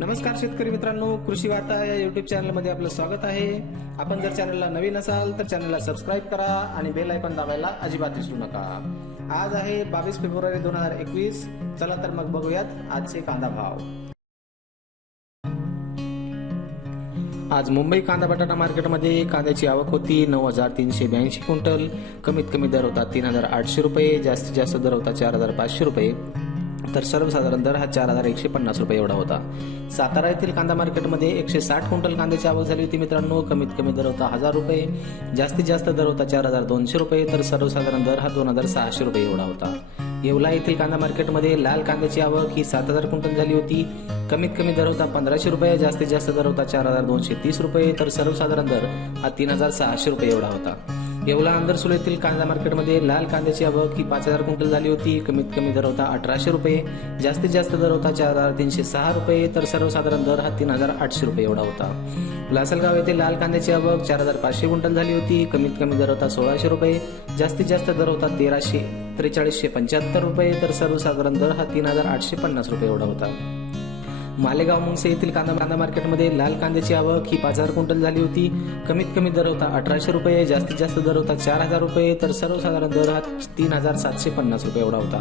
नमस्कार शेतकरी मित्रांनो कृषी वार्ता या युट्यूब चॅनलमध्ये आपलं स्वागत आहे. आपण जर चॅनलला नवीन असाल तर चॅनलला सबस्क्राईब करा आणि बेल आयकॉन दाबायला अजिबात विसरू नका. आज आहे बावीस फेब्रुवारी दोन हजार एकवीस. चला तर मग बघूयात आजचे कांदा भाव. आज मुंबई कांदा बटाटा मार्केटमध्ये कांद्याची आवक होती नऊ हजार तीनशे ब्याऐंशी क्विंटल. कमीत कमी दर होता तीन हजार आठशे रुपये जास्तीत जास्त दर होता चार हजार पाचशे रुपये. तर सर्वसाधारण दर हा चार हजार एकशे पन्नास रुपये एवढा होता. सातारा येथील कांदा मार्केटमध्ये एकशे साठ क्विंटल कांद्याची आवक झाली होती मित्रांनो. कमीत कमी दर होता हजार रुपये. जास्तीत जास्त दर होता चार हजार दोनशे रुपये. तर सर्वसाधारण दर हा दोन हजार सहाशे रुपये एवढा होता. येवला येथील कांदा मार्केटमध्ये लाल कांद्याची आवक ही सात हजार क्विंटल झाली होती. कमीत कमी दर होता पंधराशे रुपये. जास्तीत जास्त दर होता चार हजार दोनशे तीस रुपये. तर सर्वसाधारण दर हा तीन हजार सहाशे रुपये एवढा होता. येवला अंदरसुल येथील कांदा मार्केटमध्ये लाल कांद्याची आवक ही पाच हजार क्विंटल झाली होती. कमीत कमी दर होता अठराशे रुपये. जास्तीत जास्त दर होता चार हजार तीनशे सहा रुपये. तर सर्वसाधारण दर हा तीन हजार आठशे रुपये एवढा होता. लासलगाव येथे लाल कांद्याची आवक चार हजार पाचशे क्विंटल झाली होती. कमीत कमी दर होता सोळाशे रुपये. जास्तीत जास्त दर होता तेराशे त्रेचाळीसशे पंच्याहत्तर रुपये. तर सर्वसाधारण दर हा तीन हजार आठशे पन्नास रुपये एवढा होता. मालेगाव मुंगसे येथील कांदा कांदा मार्केटमध्ये लाल कांद्याची आवक ही पाच हजार क्विंटल झाली होती. कमीत कमी दर होता अठराशे रुपये जास्तीत जास्त दर होता चार हजार रुपये तर सर्वसाधारण दर हा तीन हजार सातशे पन्नास रुपये एवढा होता.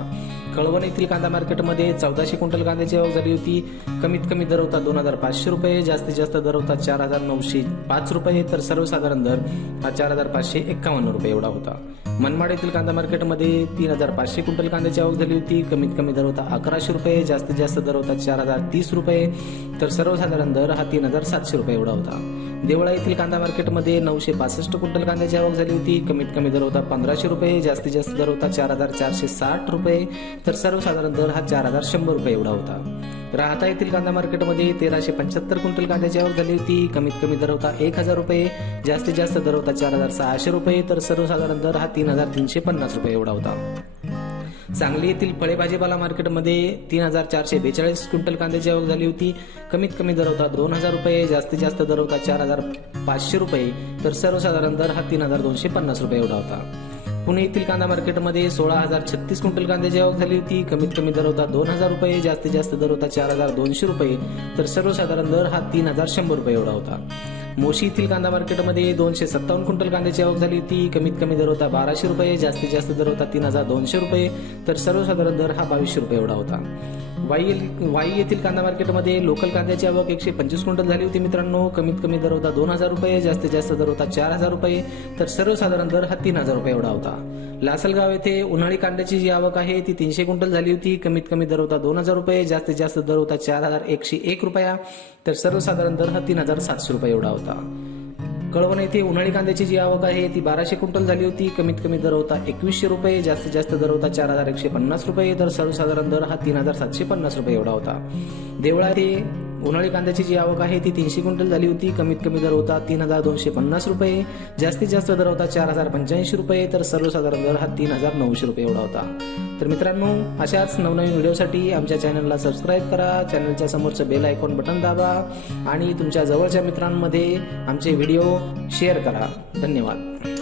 कळवण येथील कांदा मार्केटमध्ये चौदाशे क्विंटल कांद्याची आवक झाली होती. कमीत कमी दर होता दोन हजार पाचशे रुपये जास्तीत जास्त दर होता चार हजार नऊशे पाच रुपये तर सर्वसाधारण दर हा चार हजार पाचशे एक्कावन्न रुपये एवढा होता. मनमाड येथील कांदा मार्केटमध्ये तीन हजार पाचशे क्विंटल कांद्याची आवक झाली होती. कमीत कमी दर होता अकराशे रुपये जास्तीत जास्त दर होता चार हजार तीस रुपये. तर सर्वसाधारण दर हा तीन हजार सातशे रुपये एवढा होता. देवळा येथील कांदा मार्केटमध्ये नऊशे पासष्ट क्विंटल कांद्याची आवक झाली होती. कमीत कमी दर होता पंधराशे रुपये जास्तीत जास्त दर होता चार हजार चारशे साठ रुपये. तर सर्वसाधारण दर हा चार हजार शंभर रुपये एवढा होता. राहता येथील कांदा मार्केटमध्ये तेराशे पंच्याहत्तर क्विंटल कांद्याची आवक झाली होती. कमीत कमी दर होता एक हजार रुपये जास्तीत जास्त दर होता चार हजार सहाशे रुपये तर सर्वसाधारण दर हा तीन हजार तीनशे पन्नास रुपये एवढा होता. सांगली येथील फळे भाजीपाला मार्केटमध्ये तीन हजार चारशे बेचाळीस क्विंटल कांद्याची आवक झाली होती. कमीत कमी दर होता दोन हजार रुपये जास्तीत जास्त दर होता चार हजार पाचशे रुपये तर सर्वसाधारण दर हा तीन हजार दोनशे पन्नास रुपये एवढा होता. पुणे येथील कांदा मार्केटमध्ये सोळा हजार छत्तीस क्विंटल कांद्याची आवक झाली होती. कमीत कमी दर होता दोन हजार रुपये जास्तीत जास्त दर होता चार हजार दोनशे रुपये. तर सर्वसाधारण दर हा तीन हजार शंभर रुपये एवढा होता. मोशी येथील कांदा मार्केटमध्ये दोनशे सत्तावन्न क्विंटल कांद्याची आवक झाली होती. कमीत कमी दर होता बाराशे रुपये जास्तीत जास्त दर होता तीन हजार दोनशे रुपये. तर सर्वसाधारण दर हा बावीसशे रुपये एवढा होता. वाई वाई येथील कांदा मार्केटमध्ये लोकल कांद्याची आवक एकशे पंचवीस क्विंटल झाली होती मित्रांनो. कमीत कमी दर होता दोन हजार रुपये जास्तीत जास्त दर होता चार हजार रुपये. तर सर्वसाधारण दर हा तीन हजार रुपये एवढा होता. लासलगाव येथे उन्हाळी कांद्याची जी आवक आहे ती तीनशे क्विंटल झाली होती. कमीत कमी दर होता दोन हजार रुपये जास्तीत जास्त दर होता चार हजार एकशे एक रुपया. तर सर्वसाधारण दर हा तीन हजार सातशे रुपये एवढा होता. कळवण येथे उन्हाळी कांद्याची जी आवक आहे ती बाराशे क्विंटल झाली होती. कमीत कमी दर होता एकवीसशे रुपये जास्तीत जास्त दर होता चार हजार एकशे पन्नास रुपये. तर सर्वसाधारण दर हा तीन हजार सातशे पन्नास रुपये एवढा होता. देवळा येथे उन्हाळी कांद्याची जी आवक आहे ती तीनशे क्विंटल झाली होती. कमीत कमी दर होता तीन हजार दोनशे पन्नास रुपये. जास्तीत जास्त दर होता चार हजार पंच्याऐंशी रुपये तर सर्वसाधारण दर हा तीन हजार नऊशे रुपये एवढा होता. तर मित्रांनो अशाच नवनवीन व्हिडिओसाठी आमच्या चॅनलला सबस्क्राईब करा चॅनलच्या समोरचं बेल आयकॉन बटन दाबा आणि तुमच्या जवळच्या मित्रांमध्ये आमचे व्हिडिओ शेअर करा. धन्यवाद.